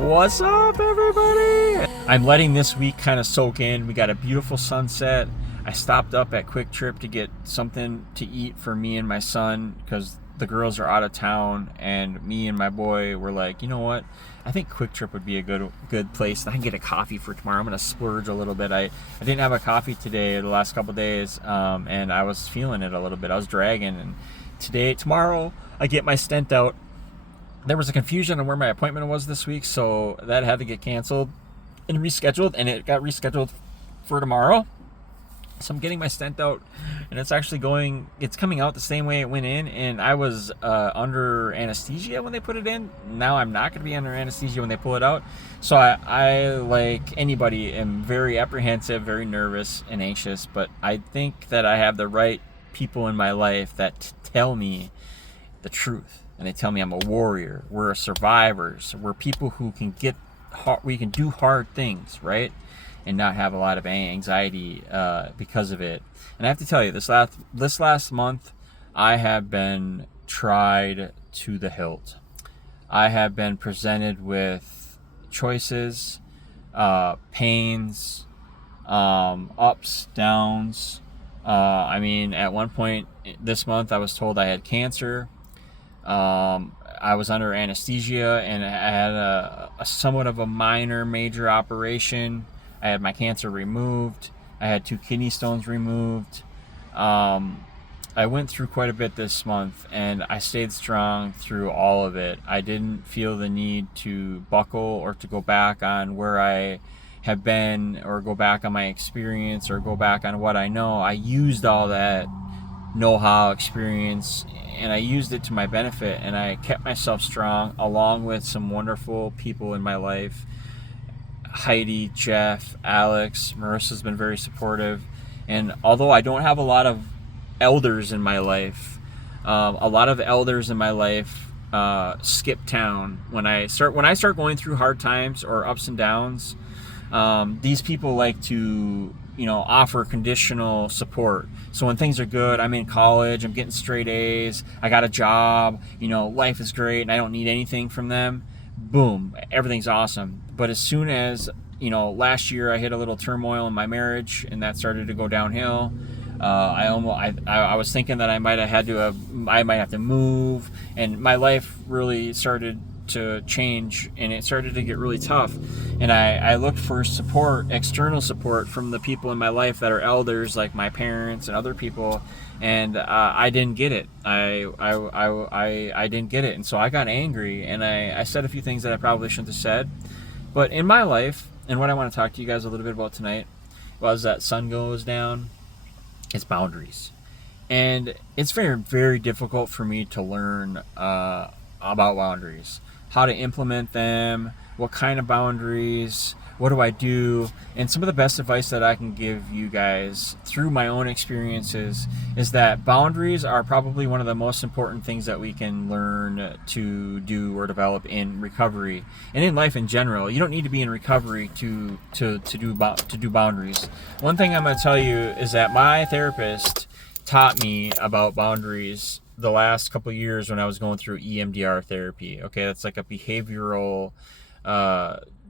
What's up, everybody? I'm letting this week kind of soak in. We got a beautiful sunset. I stopped up at Quick Trip to get something to eat for me and my son because the girls are out of town, and me and my boy were like, you know what? I think Quick Trip would be a good place. I can get a coffee for tomorrow. I'm gonna splurge a little bit. I didn't have a coffee today the last couple days, and I was feeling it a little bit. I was dragging, and tomorrow I get my stent out. There was a confusion on where my appointment was this week, so that had to get canceled and rescheduled, and it got rescheduled for tomorrow. So I'm getting my stent out, and it's coming out the same way it went in, and I was under anesthesia when they put it in. Now I'm not going to be under anesthesia when they pull it out. So I, like anybody, am very apprehensive, very nervous and anxious, but I think that I have the right people in my life that tell me the truth. And they tell me I'm a warrior. We're survivors. We're people who can we can do hard things, right? And not have a lot of anxiety because of it. And I have to tell you, this last month, I have been tried to the hilt. I have been presented with choices, pains, ups, downs. At one point this month, I was told I had cancer. I was under anesthesia, and I had a somewhat of a major operation. I had my cancer removed. I had 2 kidney stones removed. I went through quite a bit this month, and I stayed strong through all of it. I didn't feel the need to buckle or to go back on where I have been, or go back on my experience, or go back on what I know. I used all that know-how, experience, and I used it to my benefit, and I kept myself strong along with some wonderful people in my life. Heidi, Jeff, Alex, Marissa's been very supportive. And although I don't have a lot of elders in my life, a lot of elders in my life skip town when I start going through hard times or ups and downs. These people like to offer conditional support. So when things are good, I'm in college, I'm getting straight A's, I got a job, life is great, and I don't need anything from them. Boom, everything's awesome. But as soon as, last year I hit a little turmoil in my marriage, and that started to go downhill. I was thinking that I might have to move, and my life really started to change, and it started to get really tough, and I looked for external support from the people in my life that are elders, like my parents and other people, and I didn't get it. I didn't get it, and so I got angry, and I said a few things that I probably shouldn't have said. But in my life, and what I want to talk to you guys a little bit about tonight, was that sun goes down, it's boundaries. And it's very, very difficult for me to learn about boundaries, how to implement them, what kind of boundaries, what do I do. And some of the best advice that I can give you guys through my own experiences is that boundaries are probably one of the most important things that we can learn to do or develop in recovery and in life in general. You don't need to be in recovery to do boundaries. One thing I'm going to tell you is that my therapist taught me about boundaries the last couple of years when I was going through EMDR therapy. Okay, that's like a behavioral,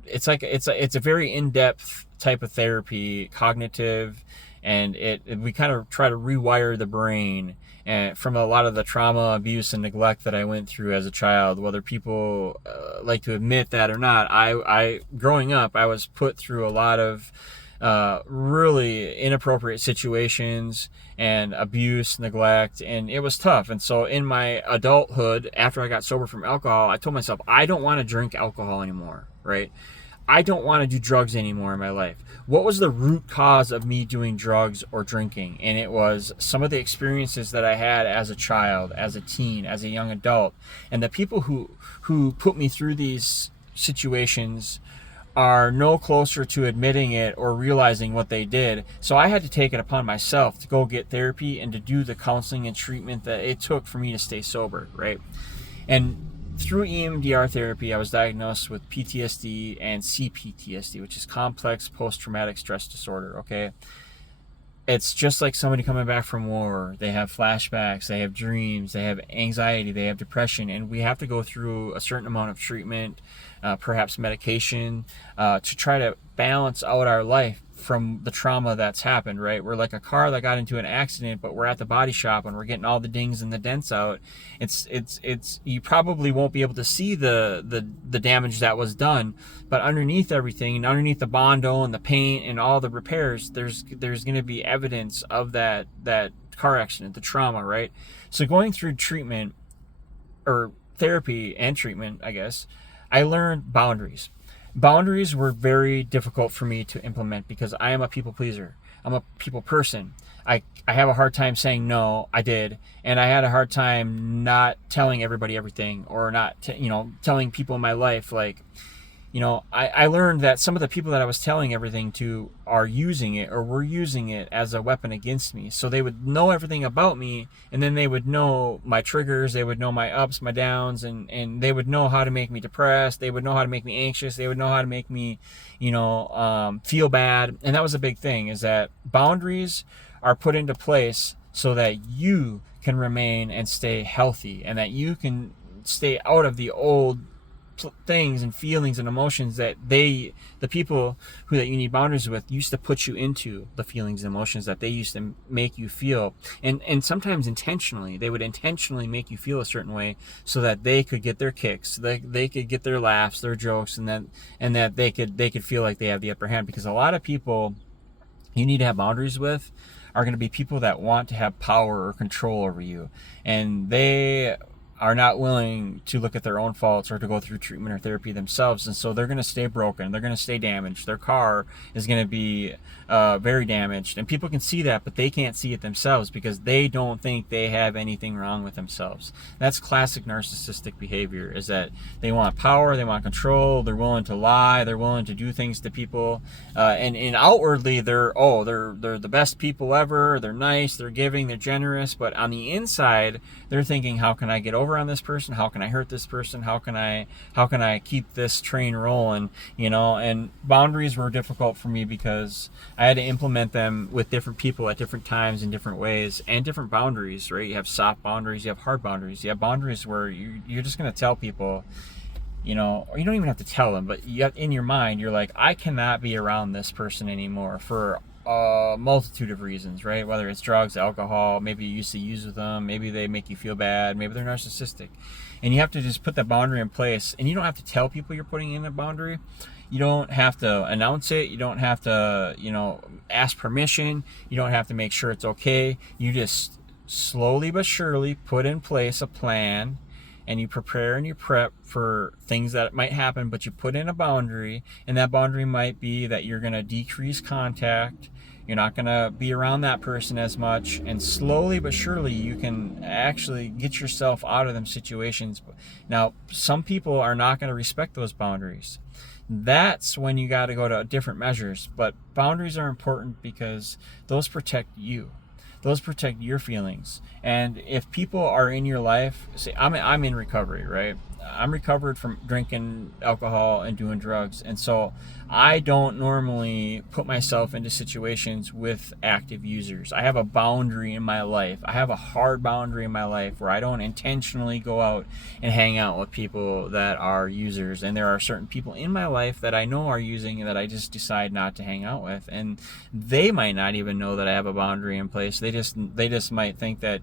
it's a very in-depth type of therapy, cognitive, and we kind of try to rewire the brain and from a lot of the trauma, abuse, and neglect that I went through as a child. Whether people like to admit that or not, I growing up, I was put through a lot of really inappropriate situations and abuse, neglect, and it was tough. And so in my adulthood, after I got sober from alcohol, I told myself, I don't want to drink alcohol anymore, right? I don't want to do drugs anymore in my life. What was the root cause of me doing drugs or drinking? And it was some of the experiences that I had as a child, as a teen, as a young adult. And the people who put me through these situations are no closer to admitting it or realizing what they did. So I had to take it upon myself to go get therapy and to do the counseling and treatment that it took for me to stay sober, right? And through EMDR therapy, I was diagnosed with PTSD and CPTSD, which is complex post-traumatic stress disorder, okay? it's just like somebody coming back from war. They have flashbacks, they have dreams, they have anxiety, they have depression, and we have to go through a certain amount of treatment, perhaps medication, to try to balance out our life from the trauma that's happened, right? We're like a car that got into an accident, but we're at the body shop and we're getting all the dings and the dents out. It's you probably won't be able to see the damage that was done, but underneath everything, and underneath the Bondo and the paint and all the repairs, there's going to be evidence of that car accident, the trauma, right? So going through treatment or therapy and treatment, I guess, I learned boundaries. Boundaries were very difficult for me to implement because I am a people pleaser. I'm a people person. I have a hard time saying no. I did, and I had a hard time not telling everybody everything, or not telling people in my life, like, I learned that some of the people that I was telling everything to are using it, or were using it as a weapon against me. So they would know everything about me, and then they would know my triggers, they would know my ups, my downs, and they would know how to make me depressed, they would know how to make me anxious, they would know how to make me, feel bad. And that was a big thing, is that boundaries are put into place so that you can remain and stay healthy, and that you can stay out of the old things and feelings and emotions that the people that you need boundaries with used to put you into, the feelings and emotions that they used to make you feel, and sometimes intentionally. They would intentionally make you feel a certain way so that they could get their kicks, they could get their laughs, their jokes, and that they could feel like they have the upper hand. Because a lot of people you need to have boundaries with are going to be people that want to have power or control over you, and they are not willing to look at their own faults or to go through treatment or therapy themselves. And so they're going to stay broken. They're going to stay damaged. Their car is going to be very damaged. And people can see that, but they can't see it themselves because they don't think they have anything wrong with themselves. That's classic narcissistic behavior, is that they want power, they want control, they're willing to lie, they're willing to do things to people. And outwardly, they're the best people ever. They're nice, they're giving, they're generous. But on the inside, they're thinking, how can I get over on this person? How can I hurt this person? How can I keep this train rolling? And boundaries were difficult for me because I had to implement them with different people at different times in different ways, and different boundaries, right? You have soft boundaries, you have hard boundaries, you have boundaries where you're just going to tell people, or you don't even have to tell them, but in your mind, you're like, I cannot be around this person anymore for a multitude of reasons, right? Whether it's drugs, alcohol, maybe you used to use with them, maybe they make you feel bad, maybe they're narcissistic. And you have to just put that boundary in place, and you don't have to tell people you're putting in a boundary. You don't have to announce it. You don't have to, ask permission. You don't have to make sure it's okay. You just slowly but surely put in place a plan, and you prepare and you prep for things that might happen, but you put in a boundary, and that boundary might be that you're going to decrease contact. You're not going to be around that person as much, and slowly but surely you can actually get yourself out of them situations. Now, some people are not going to respect those boundaries. That's when you got to go to different measures. But boundaries are important because those protect you. Those protect your feelings. And if people are in your life, say I'm in recovery, right? I'm recovered from drinking alcohol and doing drugs. And so I don't normally put myself into situations with active users. I have a boundary in my life. I have a hard boundary in my life where I don't intentionally go out and hang out with people that are users. And there are certain people in my life that I know are using and that I just decide not to hang out with. And they might not even know that I have a boundary in place. They just might think that,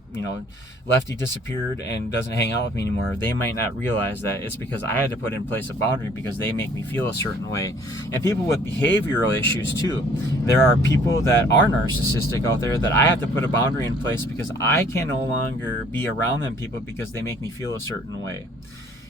Lefty disappeared and doesn't hang out with me anymore. They might not realize that it's because I had to put in place a boundary because they make me feel a certain way. And people with behavioral issues too. There are people that are narcissistic out there that I have to put a boundary in place because I can no longer be around them people because they make me feel a certain way.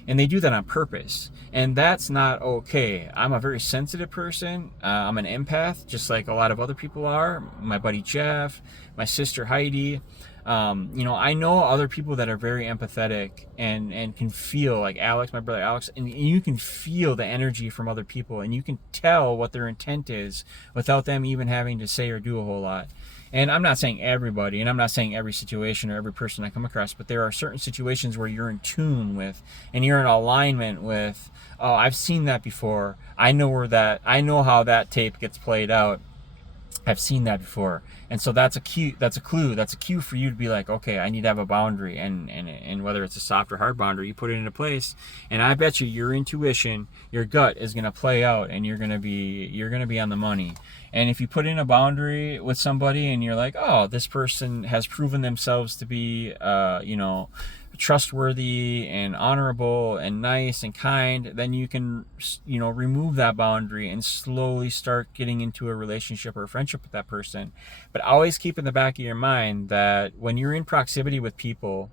And they do that on purpose. And that's not okay. I'm a very sensitive person. I'm an empath, just like a lot of other people are. My buddy Jeff, my sister Heidi. I know other people that are very empathetic and can feel, like Alex, my brother Alex, and you can feel the energy from other people, and you can tell what their intent is without them even having to say or do a whole lot. And I'm not saying everybody, and I'm not saying every situation or every person I come across, but there are certain situations where you're in tune with, and you're in alignment with, oh, I've seen that before. I know how that tape gets played out. I've seen that before. And so that's a cue, that's a clue, that's a cue for you to be like, okay, I need to have a boundary. And whether it's a soft or hard boundary, you put it into place. And I bet you your intuition, your gut is going to play out, and you're going to be on the money. And if you put in a boundary with somebody and you're like, oh, this person has proven themselves to be, trustworthy and honorable and nice and kind, then you can, remove that boundary and slowly start getting into a relationship or a friendship with that person. But always keep in the back of your mind that when you're in proximity with people,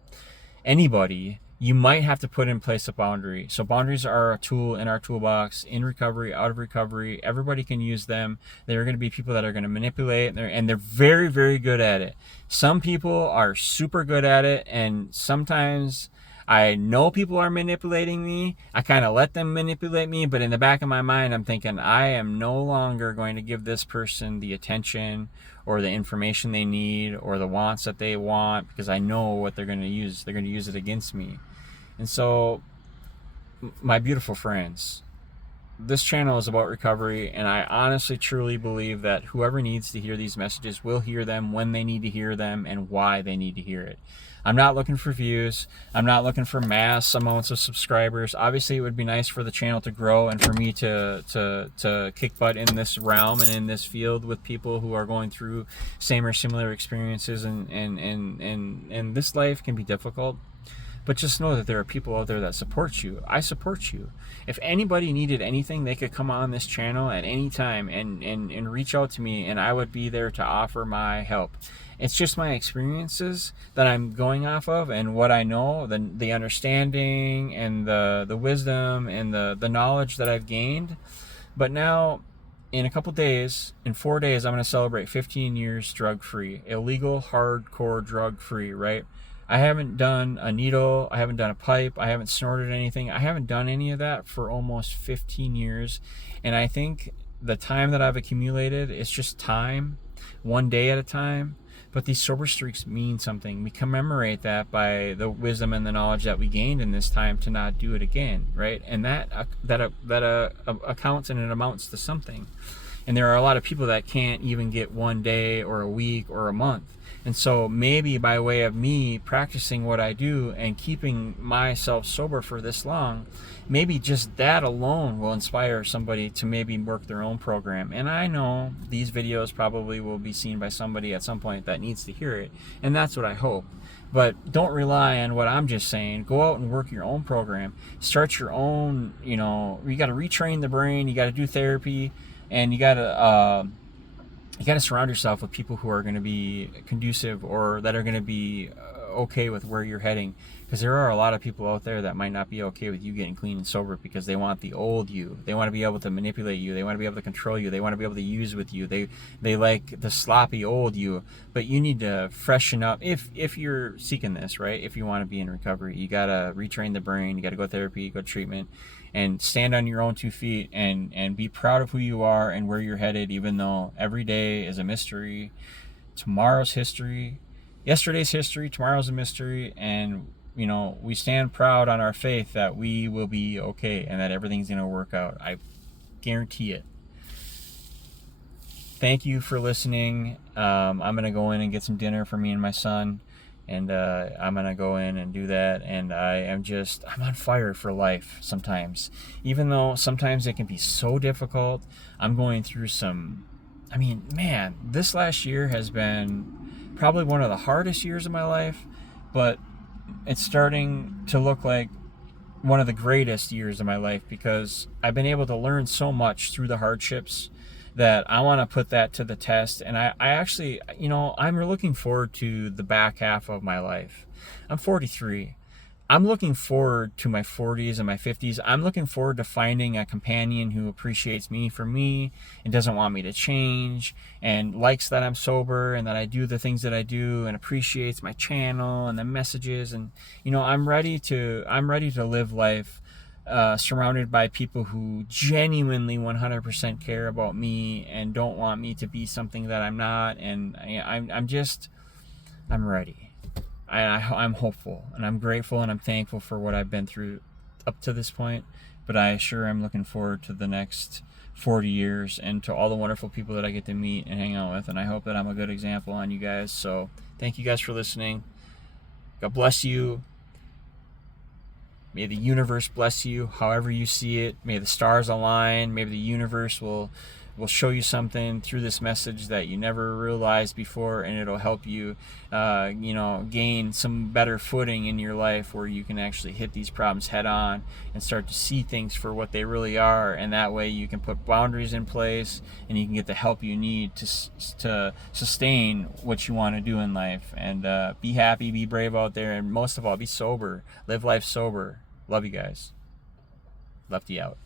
anybody, you might have to put in place a boundary. So boundaries are a tool in our toolbox, in recovery, out of recovery. Everybody can use them. There are going to be people that are going to manipulate, and they're very, very good at it. Some people are super good at it, and sometimes I know people are manipulating me. I kind of let them manipulate me, but in the back of my mind, I'm thinking, I am no longer going to give this person the attention or the information they need or the wants that they want, because I know what they're going to use. They're going to use it against me. And so, my beautiful friends, this channel is about recovery, and I honestly, truly believe that whoever needs to hear these messages will hear them when they need to hear them and why they need to hear it. I'm not looking for views. I'm not looking for mass amounts of subscribers. Obviously, it would be nice for the channel to grow and for me to kick butt in this realm and in this field with people who are going through same or similar experiences, and this life can be difficult. But just know that there are people out there that support you. I support you. If anybody needed anything, they could come on this channel at any time and reach out to me, and I would be there to offer my help. It's just my experiences that I'm going off of, and what I know, the understanding and the wisdom and the knowledge that I've gained. But now, in a couple days, in 4 days, I'm going to celebrate 15 years drug-free. Illegal, hardcore drug-free, right? I haven't done a needle, I haven't done a pipe, I haven't snorted anything. I haven't done any of that for almost 15 years. And I think the time that I've accumulated is just time, one day at a time. But these sober streaks mean something. We commemorate that by the wisdom and the knowledge that we gained in this time to not do it again, right? And that accounts and it amounts to something. And there are a lot of people that can't even get 1 day or a week or a month. And so maybe by way of me practicing what I do and keeping myself sober for this long, maybe just that alone will inspire somebody to maybe work their own program. And I know these videos probably will be seen by somebody at some point that needs to hear it. And that's what I hope. But don't rely on what I'm just saying. Go out and work your own program. Start your own, you got to retrain the brain. You got to do therapy. And you got to surround yourself with people who are going to be conducive or that are going to be okay with where you're heading, because there are a lot of people out there that might not be okay with you getting clean and sober because they want the old you. They want to be able to manipulate you. They want to be able to control you. They want to be able to use with you. They like the sloppy old you. But you need to freshen up if you're seeking this, right? If you want to be in recovery, you got to retrain the brain. You got to go to therapy, go to treatment, and stand on your own 2 feet and be proud of who you are and where you're headed, even though every day is a mystery. Tomorrow's history. Yesterday's history, tomorrow's a mystery, and we stand proud on our faith that we will be okay and that everything's going to work out. I guarantee it. Thank you for listening. I'm going to go in and get some dinner for me and my son, and I'm going to go in and do that, and I'm on fire for life sometimes. Even though sometimes it can be so difficult, I'm going through this last year has been probably one of the hardest years of my life, but it's starting to look like one of the greatest years of my life, because I've been able to learn so much through the hardships that I want to put that to the test. And I actually, I'm looking forward to the back half of my life. I'm 43. I'm looking forward to my 40s and my 50s. I'm looking forward to finding a companion who appreciates me for me and doesn't want me to change and likes that I'm sober and that I do the things that I do and appreciates my channel and the messages. And, I'm ready to live life surrounded by people who genuinely 100% care about me and don't want me to be something that I'm not. And I'm ready. I'm hopeful, and I'm grateful, and I'm thankful for what I've been through up to this point, but I sure am looking forward to the next 40 years, and to all the wonderful people that I get to meet and hang out with. And I hope that I'm a good example on you guys. So thank you guys for listening. God bless you. May the universe bless you however you see it. May the stars align. Maybe the universe will show you something through this message that you never realized before, and it'll help you gain some better footing in your life where you can actually hit these problems head on and start to see things for what they really are. And that way you can put boundaries in place and you can get the help you need to sustain what you want to do in life. And be happy, be brave out there, and most of all, be sober. Live life sober. Love you guys. Lefty out.